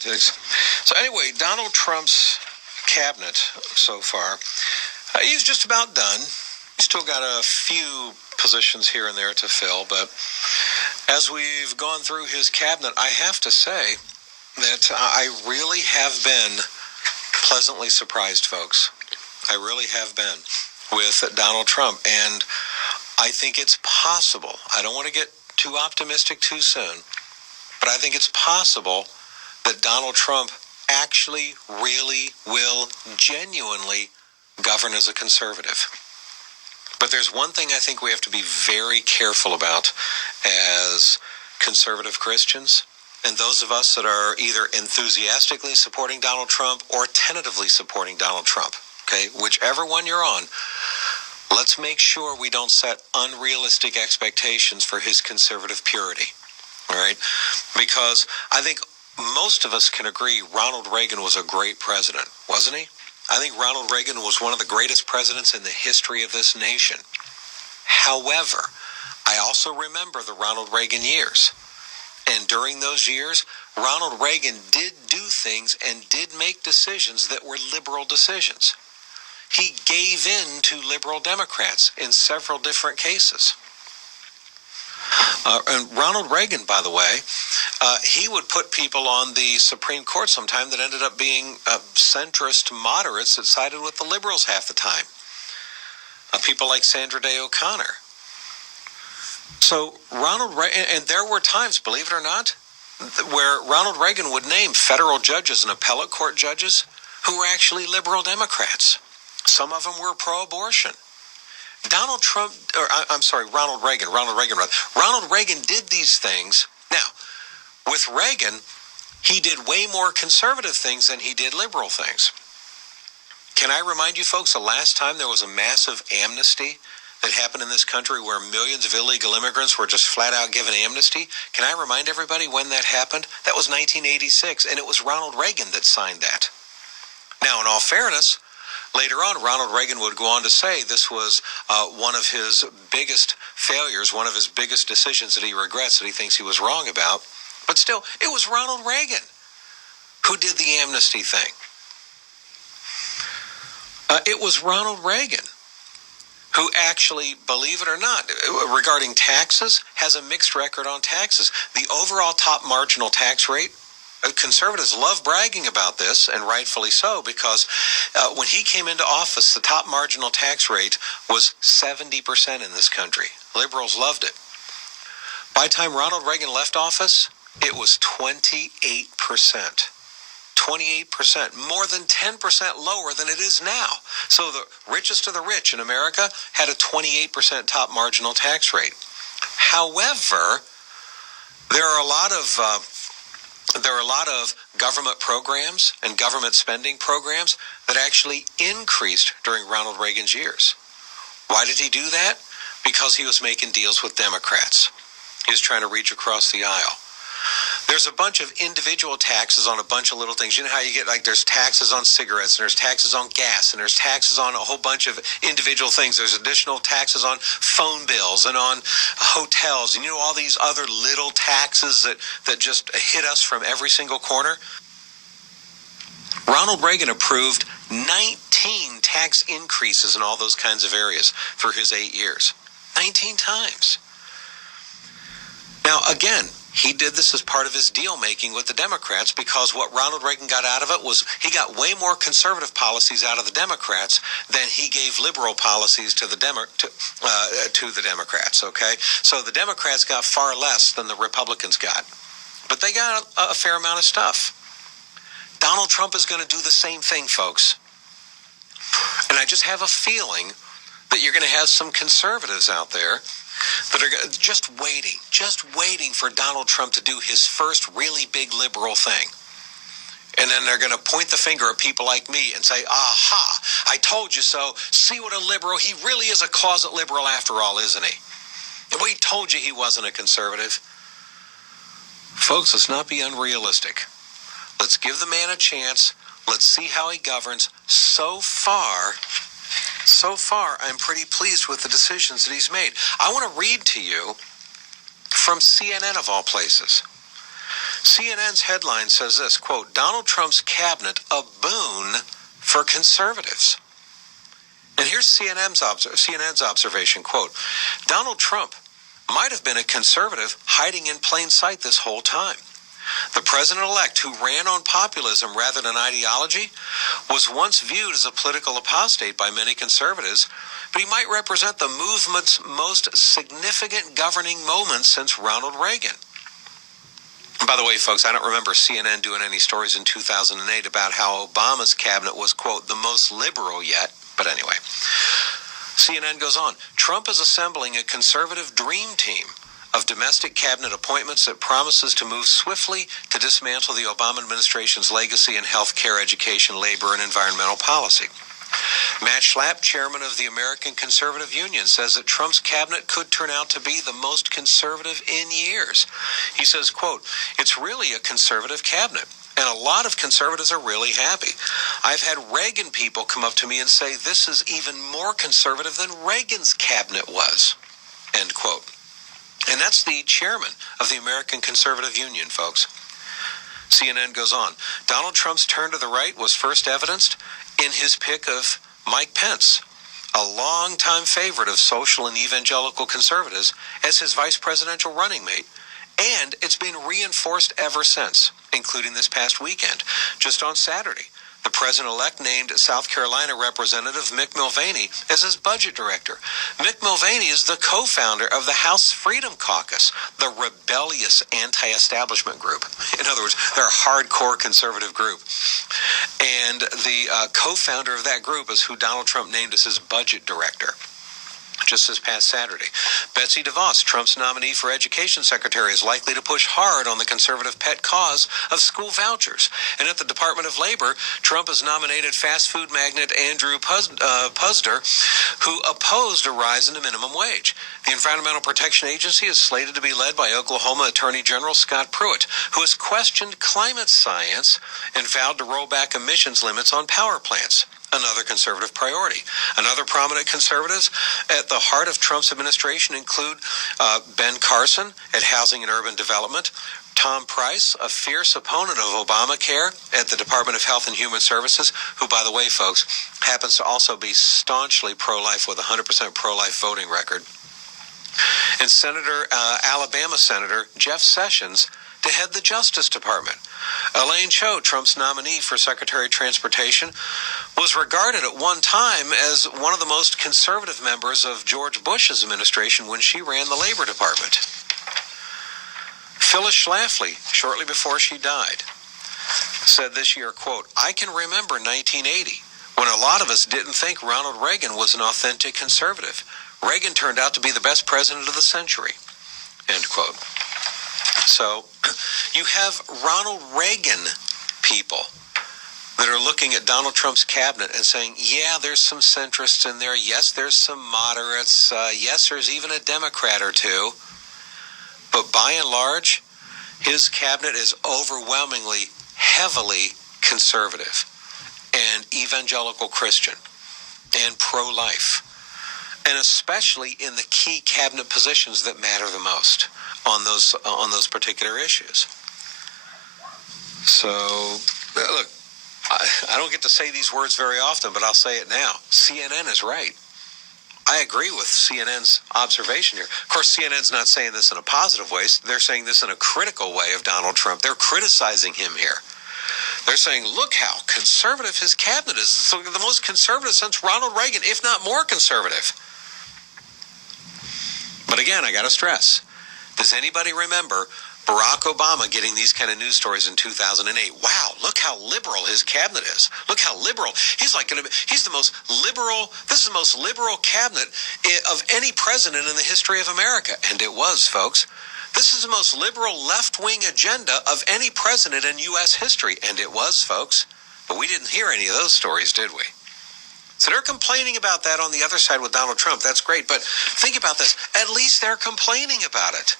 So anyway, Donald Trump's cabinet so far, he's just about done. He's still got a few positions here and there to fill, but as we've gone through his cabinet, I have to say that I really have been pleasantly surprised, folks. I really have been with Donald Trump, and I think it's possible. I don't want to get too optimistic too soon, but I think it's possible that Donald Trump actually really will genuinely govern as a conservative. But there's one thing I think we have to be very careful about as conservative Christians, and those of us that are either enthusiastically supporting Donald Trump or tentatively supporting Donald Trump, okay, whichever one you're on, let's make sure we don't set unrealistic expectations for his conservative purity, all right? Because I think most of us can agree Ronald Reagan was a great president, wasn't he? I think Ronald Reagan was one of the greatest presidents in the history of this nation. However, I also remember the Ronald Reagan years. And during those years, Ronald Reagan did do things and did make decisions that were liberal decisions. He gave in to liberal Democrats in several different cases. And Ronald Reagan, by the way, he would put people on the Supreme Court sometime that ended up being centrist moderates that sided with the liberals half the time. People like Sandra Day O'Connor. So Ronald Reagan, and there were times, believe it or not, where Ronald Reagan would name federal judges and appellate court judges who were actually liberal Democrats. Some of them were pro-abortion. Ronald Reagan did these things. Now, with Reagan, he did way more conservative things than he did liberal things. Can I remind you folks, the last time there was a massive amnesty that happened in this country where millions of illegal immigrants were just flat out given amnesty? Can I remind everybody when that happened? That was 1986, and it was Ronald Reagan that signed that. Now, in all fairness, later on, Ronald Reagan would go on to say this was one of his biggest failures, one of his biggest decisions that he regrets, that he thinks he was wrong about. But still, it was Ronald Reagan who did the amnesty thing. It was Ronald Reagan who actually, believe it or not, regarding taxes, has a mixed record on taxes. The overall top marginal tax rate, conservatives love bragging about this, and rightfully so, because when he came into office, the top marginal tax rate was 70% in this country. Liberals loved it. By the time Ronald Reagan left office, it was 28%. 28%, more than 10% lower than it is now. So the richest of the rich in America had a 28% top marginal tax rate. However, there are a lot of government programs and government spending programs that actually increased during Ronald Reagan's years. Why did he do that? Because he was making deals with Democrats. He was trying to reach across the aisle. There's a bunch of individual taxes on a bunch of little things. You know how you get, like, there's taxes on cigarettes, and there's taxes on gas, and there's taxes on a whole bunch of individual things. There's additional taxes on phone bills and on hotels, and all these other little taxes that just hit us from every single corner. Ronald Reagan approved 19 tax increases in all those kinds of areas for his 8 years. 19 times. Now, again, he did this as part of his deal-making with the Democrats, because what Ronald Reagan got out of it was he got way more conservative policies out of the Democrats than he gave liberal policies to the Democrats, okay? So the Democrats got far less than the Republicans got. But they got a fair amount of stuff. Donald Trump is going to do the same thing, folks. And I just have a feeling that you're going to have some conservatives out there that are just waiting for Donald Trump to do his first really big liberal thing. And then they're going to point the finger at people like me and say, aha, I told you so. See what a liberal, he really is a closet liberal after all, isn't he? We told you he wasn't a conservative. Folks, let's not be unrealistic. Let's give the man a chance. Let's see how he governs. So far, I'm pretty pleased with the decisions that he's made. I want to read to you from CNN, of all places. CNN's headline says this, quote, Donald Trump's cabinet a boon for conservatives. And here's CNN's observation, quote, Donald Trump might have been a conservative hiding in plain sight this whole time. The president-elect, who ran on populism rather than ideology, was once viewed as a political apostate by many conservatives, but he might represent the movement's most significant governing moment since Ronald Reagan. And by the way, folks, I don't remember CNN doing any stories in 2008 about how Obama's cabinet was, quote, the most liberal yet. But anyway, CNN goes on. Trump is assembling a conservative dream team of domestic cabinet appointments that promises to move swiftly to dismantle the Obama administration's legacy in health care, education, labor, and environmental policy. Matt Schlapp, chairman of the American Conservative Union, says that Trump's cabinet could turn out to be the most conservative in years. He says, quote, it's really a conservative cabinet, and a lot of conservatives are really happy. I've had Reagan people come up to me and say this is even more conservative than Reagan's cabinet was, end quote. And that's the chairman of the American Conservative Union, folks. CNN goes on. Donald Trump's turn to the right was first evidenced in his pick of Mike Pence, a longtime favorite of social and evangelical conservatives, as his vice presidential running mate. And it's been reinforced ever since, including this past weekend. Just on Saturday, the president-elect named South Carolina Representative Mick Mulvaney as his budget director. Mick Mulvaney is the co-founder of the House Freedom Caucus, the rebellious anti-establishment group. In other words, they're a hardcore conservative group. And the co-founder of that group is who Donald Trump named as his budget director just this past Saturday. Betsy DeVos, Trump's nominee for education secretary, is likely to push hard on the conservative pet cause of school vouchers. And at the Department of Labor, Trump has nominated fast food magnate Andrew Puzder, who opposed a rise in the minimum wage. The Environmental Protection Agency is slated to be led by Oklahoma Attorney General Scott Pruitt, who has questioned climate science and vowed to roll back emissions limits on power plants. Another conservative priority. Another prominent conservatives at the heart of Trump's administration include Ben Carson at Housing and Urban Development, Tom Price, a fierce opponent of Obamacare at the Department of Health and Human Services, who, by the way, folks, happens to also be staunchly pro-life with a 100% pro-life voting record, and Alabama Senator Jeff Sessions to head the Justice Department. Elaine Chao, Trump's nominee for Secretary of Transportation, was regarded at one time as one of the most conservative members of George Bush's administration when she ran the Labor Department. Phyllis Schlafly, shortly before she died, said this year, quote, I can remember 1980 when a lot of us didn't think Ronald Reagan was an authentic conservative. Reagan turned out to be the best president of the century, end quote. So you have Ronald Reagan people that are looking at Donald Trump's cabinet and saying, yeah, there's some centrists in there. Yes, there's some moderates. Yes, there's even a Democrat or two. But by and large, his cabinet is overwhelmingly, heavily conservative and evangelical Christian and pro-life, and especially in the key cabinet positions that matter the most on those particular issues. So, look, I don't get to say these words very often, but I'll say it now. CNN is right. I agree with CNN's observation here. Of course, CNN's not saying this in a positive way. They're saying this in a critical way of Donald Trump. They're criticizing him here. They're saying, look how conservative his cabinet is. It's the most conservative since Ronald Reagan, if not more conservative. But again, I got to stress, does anybody remember Barack Obama getting these kind of news stories in 2008? Wow, look how liberal his cabinet is. Look how liberal. He's the most liberal. This is the most liberal cabinet of any president in the history of America. And it was, folks. This is the most liberal left-wing agenda of any president in U.S. history. And it was, folks. But we didn't hear any of those stories, did we? So they're complaining about that on the other side with Donald Trump. That's great. But think about this. At least they're complaining about it.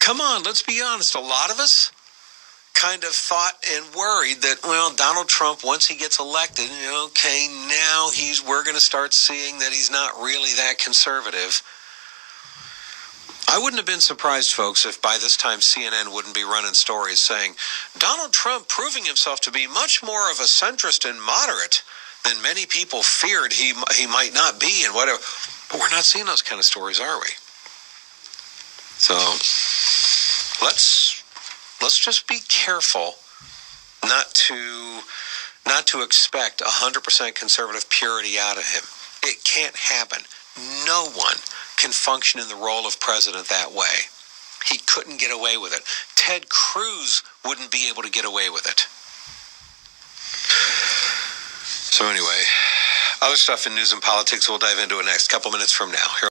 Come on, let's be honest. A lot of us kind of thought and worried that, well, Donald Trump, once he gets elected, okay, now we're going to start seeing that he's not really that conservative. I wouldn't have been surprised, folks, if by this time CNN wouldn't be running stories saying Donald Trump proving himself to be much more of a centrist and moderate than many people feared he might not be, and whatever. But we're not seeing those kind of stories, are we? So let's just be careful not to expect 100% conservative purity out of him. It can't happen. No one can function in the role of president that way. He couldn't get away with it. Ted Cruz wouldn't be able to get away with it. So anyway, other stuff in news and politics we'll dive into it next couple minutes from now. Here